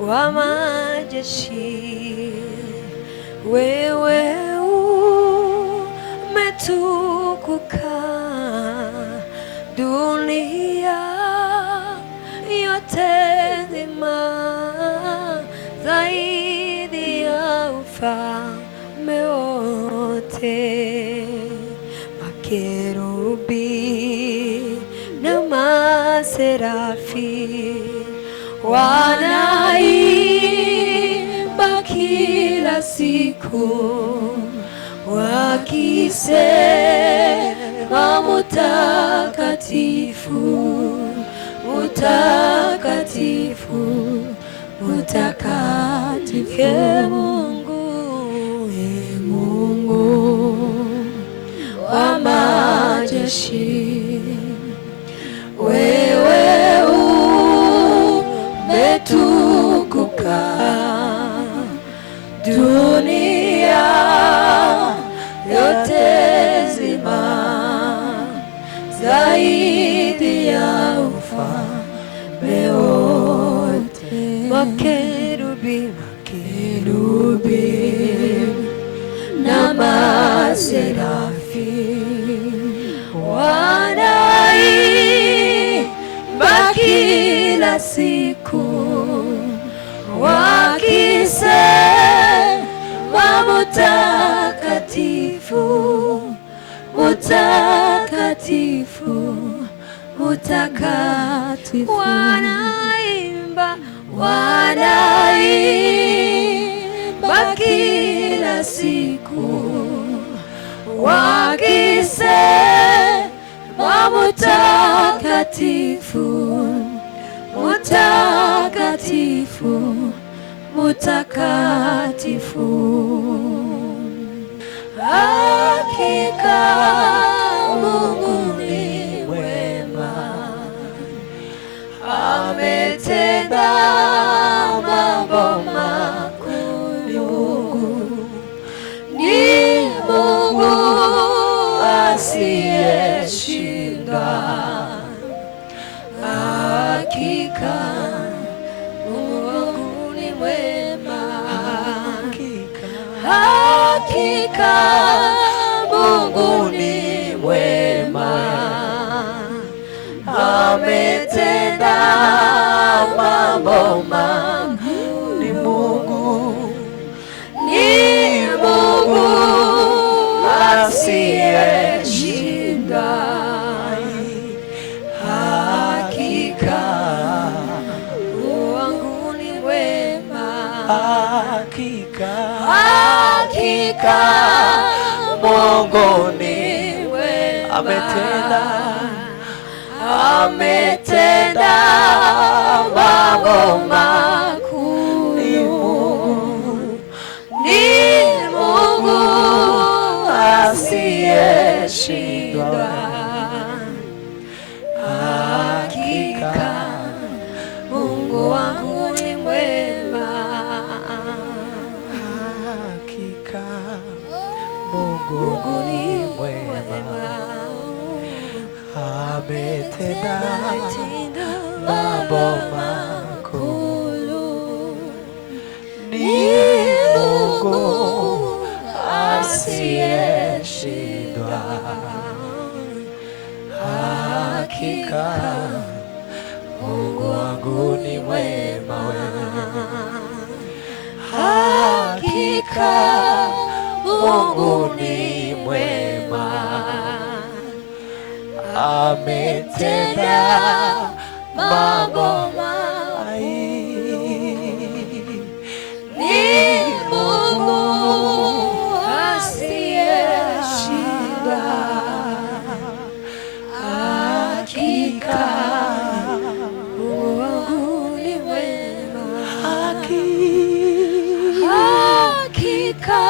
wa majeshi, wewe umetukuka, dunia yote nzima, zaidi ya ufalme wote. Makerubi na maserafi wanaimba kila siku, wakisema mutakatifu, mutakatifu, mutakatifu. Ee Mungu wa majeshi, wewe umetukuka, dunia yote nzima, zaidi ya ufalme wote. Makerubi, makerubi na maserafi wanaimba kila siku, wakisema mutakatifu, mutakatifu, mutakatifu. Wanaimba, wanaimba kila siku, wakisema mutakatifu, mutakatifu, mutakatifu. Hakika Mungu ni mwema, ametenda mambo makuu. Ni Mungu asiyeshinda. Hakika Mungu wangu ni mwema, hakika Mungu ni mwema, ametenda mambo makuu. Ni Mungu, ni Mungu asiyeshinda. Hakika Mungu wangu ni mwema, hakika, hakika Mungu ni mwema, ametenda, ametenda mambo makuu. Ni Mungu, ni Mungu asiyeshindwa. Hakika Mungu wangu ni mwema, hakika Mungu ni mwema, ametenda mambo makuu. Ni Mungu asiyeshindwa. Hakika Mungu wangu ni mwema, hakika Mungu ni mwema, ametenda mambo makuu. Ni Mungu asiyeshinda. Hakika Mungu wangu ni mwema, hakika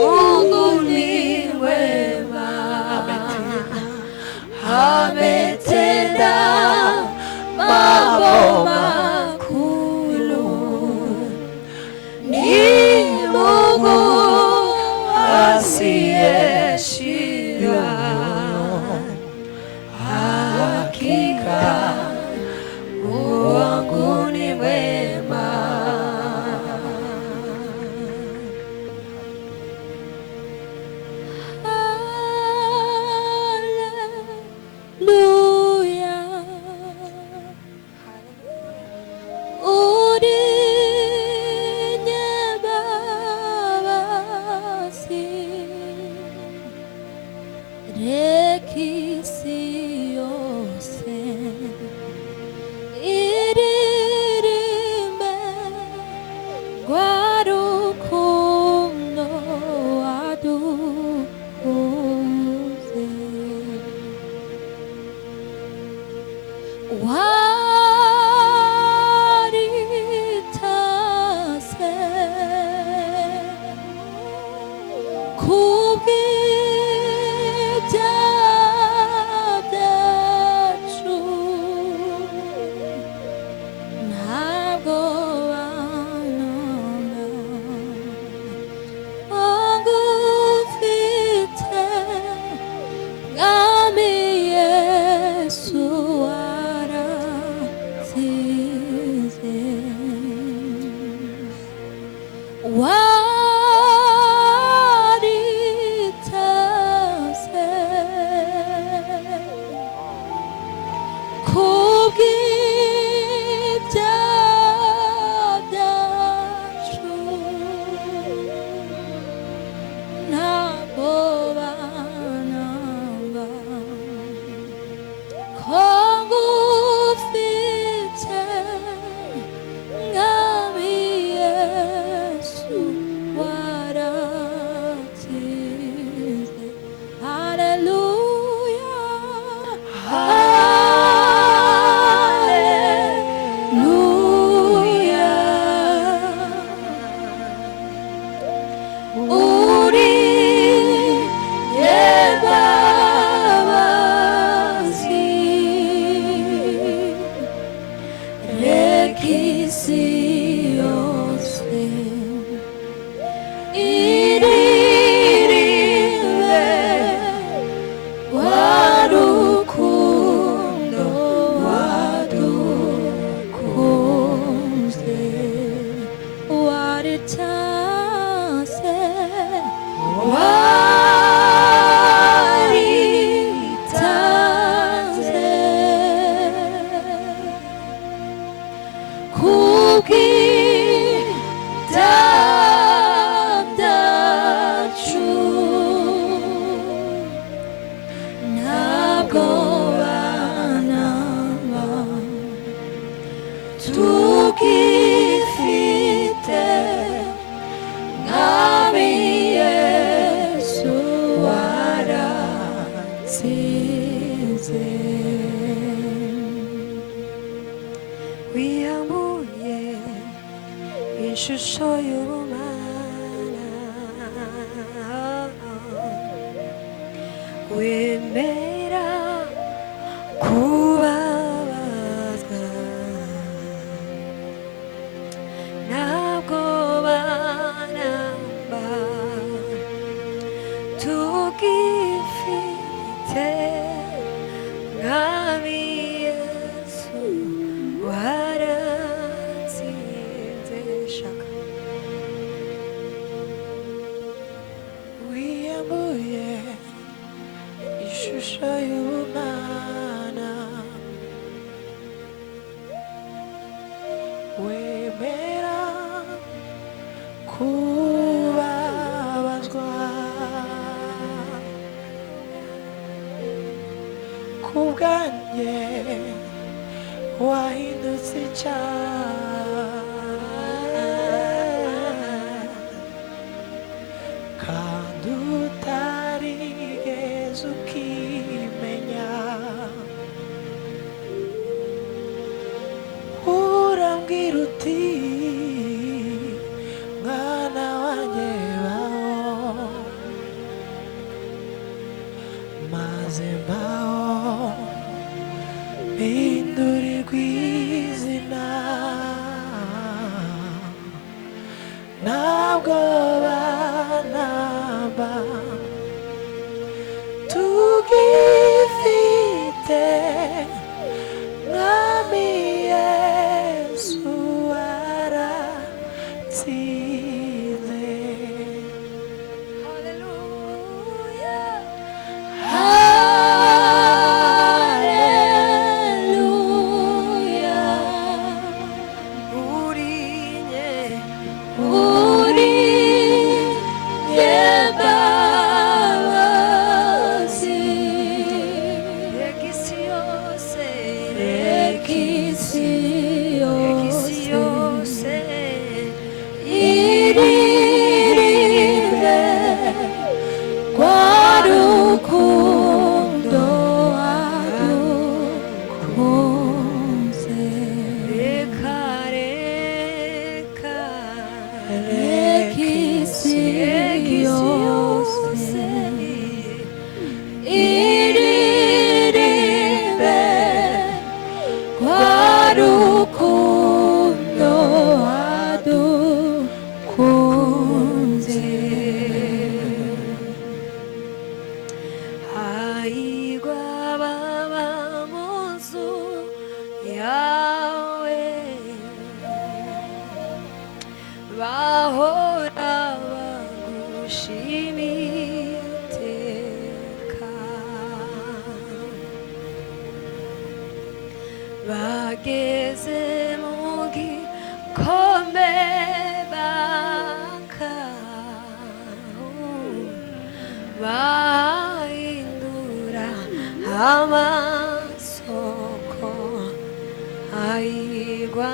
Mungu ni mwema, ametenda Indurirwa izina rukundo wadukunze. Hahirwa ababa mu nzu yawe, bahora bagushimira iteka, bageze mu gikombe bahindura amasoko. Hahirwa